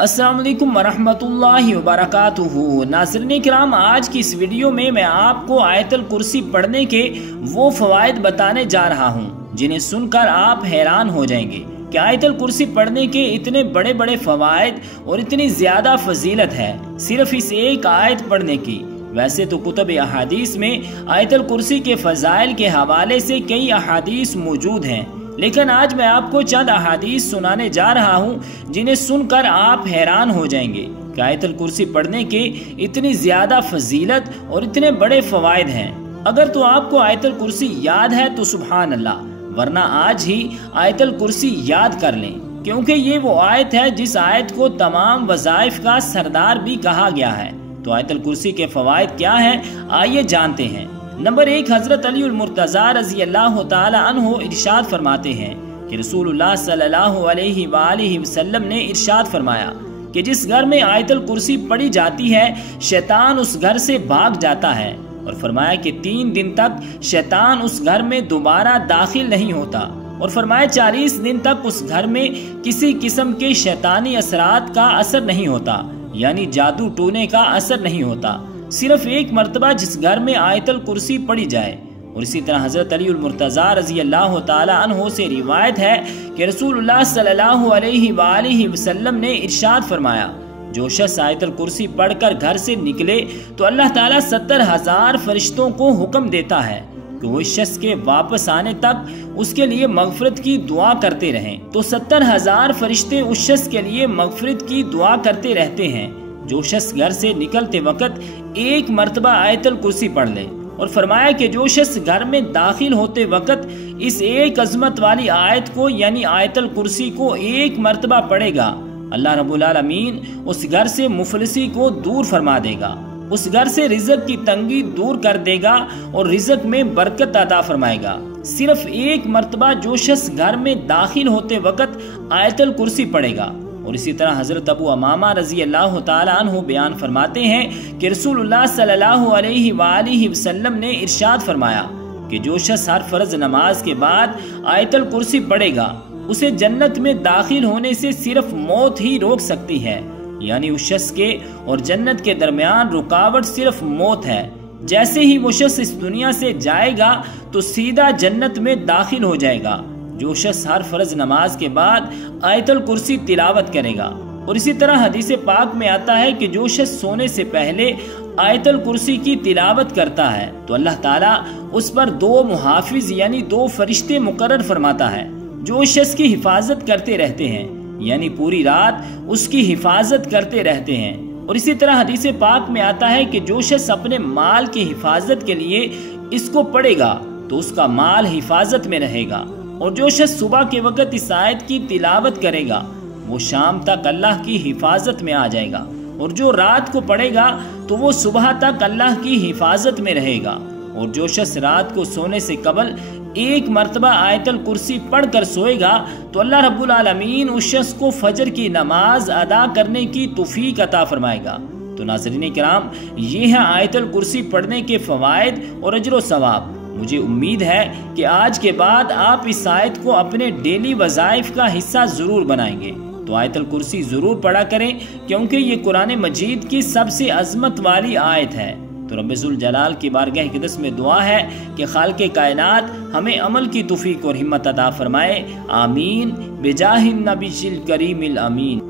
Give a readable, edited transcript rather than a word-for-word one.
अस्सलाम वालेकुम वरहमतुल्लाहि वबरकातुहू। नाज़रीन किराम, आज की इस वीडियो में मैं आपको आयतल कुर्सी पढ़ने के वो फ़वाइद बताने जा रहा हूँ जिन्हें सुनकर आप हैरान हो जाएंगे कि आयतल कुर्सी पढ़ने के इतने बड़े बड़े फ़वाइद और इतनी ज़्यादा फजीलत है सिर्फ इस एक आयत पढ़ने की। वैसे तो कुतुब अहादीस में आयतल कुर्सी के फ़ज़ाइल के हवाले से कई अहादीस मौजूद हैं, लेकिन आज मैं आपको चंद अहादीस सुनाने जा रहा हूँ जिन्हें सुनकर आप हैरान हो जाएंगे कि आयतल कुर्सी पढ़ने के इतनी ज्यादा फजीलत और इतने बड़े फवायद हैं। अगर तो आपको आयतल कुर्सी याद है तो सुभान अल्लाह, वरना आज ही आयतल कुर्सी याद कर लें, क्योंकि ये वो आयत है जिस आयत को तमाम वज़ाइफ का सरदार भी कहा गया है। तो आयतल कुर्सी के फवायद क्या है, आइए जानते हैं। नंबर 1, हजरत अली मुर्तज़ा रज़ी अल्लाह ताला अन्हु इरशाद फरमाते हैं कि रसूलुल्लाह सल्लल्लाहु अलैहि वसल्लम ने इरशाद फरमाया कि जिस घर में आयतल कुर्सी पढ़ी जाती है शैतान उस घर से भाग जाता है, और फरमाया कि 3 दिन तक शैतान उस घर में दोबारा दाखिल नहीं होता, और फरमाया 40 दिन तक उस घर में किसी किस्म के शैतानी असरात का असर नहीं होता, यानी जादू टोने का असर नहीं होता। सिर्फ एक मर्तबा जिस घर में आयतल कुर्सी पढ़ी जाए। और इसी तरह हजरत अली मुर्तज़ा रज़ी अल्लाह ताला अन्हु से रिवायत है कि रसूलुल्लाह सल्लल्लाहु अलैहि वसल्लम ने इरशाद फरमाया, जो शख्स आयतल कुर्सी पढ़कर घर से निकले तो अल्लाह ताला 70,000 फरिश्तों को हुक्म देता है कि वो इस शख्स के वापस आने तक उसके लिए मगफरत की दुआ करते रहें। तो 70,000 फरिश्ते उस शख्स के लिए मगफरत की दुआ करते रहते हैं जो शख्स घर से निकलते वक्त एक मर्तबा आयतल कुर्सी पढ़ ले। और फरमाया कि जो शख्स घर में दाखिल होते वक्त इस एक अजमत वाली आयत को यानी आयतल कुर्सी को एक मर्तबा पढ़ेगा, अल्लाह रब्बुल आलमीन उस घर से मुफलिसी को दूर फरमा देगा, उस घर से रिज़्क की तंगी दूर कर देगा और रिज़्क में बरकत अता फरमाएगा। सिर्फ एक मर्तबा जो शख्स घर में दाखिल होते वक्त आयतल कुर्सी पढ़ेगा। और इसी तरह हजरत अबू अमामा रज़ी अल्लाह ताला अन्हु बयान फरमाते हैं कि रसूलुल्लाह सल्लल्लाहु अलैहि वसल्लम ने इरशाद फरमाया कि जो शख्स हर फर्ज नमाज के बाद आयतल कुर्सी पढ़ेगा उसे जन्नत में दाखिल होने से सिर्फ मौत ही रोक सकती है, यानी उस शख्स के और जन्नत के दरमियान रुकावट सिर्फ मौत है। जैसे ही वो शख्स इस दुनिया से जाएगा तो सीधा जन्नत में दाखिल हो जाएगा जो शख्स हर फर्ज नमाज के बाद आयतल कुर्सी तिलावत करेगा। और इसी तरह हदीस पाक में आता है कि जो शख्स सोने से पहले आयतल कुर्सी की तिलावत करता है तो अल्लाह ताला उस पर 2 मुहाफिज यानी 2 फरिश्ते मुकर्रर फरमाता है जो उस शख्स की हिफाजत करते रहते हैं, यानी पूरी रात उसकी हिफाजत करते रहते हैं। और इसी तरह हदीस पाक में आता है कि जो शख्स अपने माल की हिफाजत के लिए इसको पढ़ेगा तो उसका माल हिफाजत में रहेगा, और जो शख्स सुबह के वक्त इस आयत की तिलावत करेगा वो शाम तक अल्लाह की हिफाजत में आ जाएगा, और जो रात को पढ़ेगा तो वो सुबह तक अल्लाह की हिफाजत में रहेगा। और जो शख्स रात को सोने से कबल एक मर्तबा आयतल कुर्सी पढ़कर सोएगा तो अल्लाह रब्बुल आलमीन उस शख्स को फजर की नमाज अदा करने की तौफीक अता फरमाएगा। तो नाज़रीन किराम, ये है आयतल कुर्सी पढ़ने के फवायद और अजर व सवाब। मुझे उम्मीद है कि आज के बाद आप इस आयत को अपने डेली वज़ाइफ का हिस्सा जरूर बनाएंगे। तो आयतल कुर्सी जरूर पढ़ा करें, क्योंकि ये कुरान मजीद की सबसे अजमत वाली आयत है। तो रब्बुल जलाल की बारगाह क़दस में दुआ है कि खालिक़े कायनात हमें अमल की तौफीक और हिम्मत अता फरमाए। आमीन बिजाहिन नबीशिल करीमिल अमीन।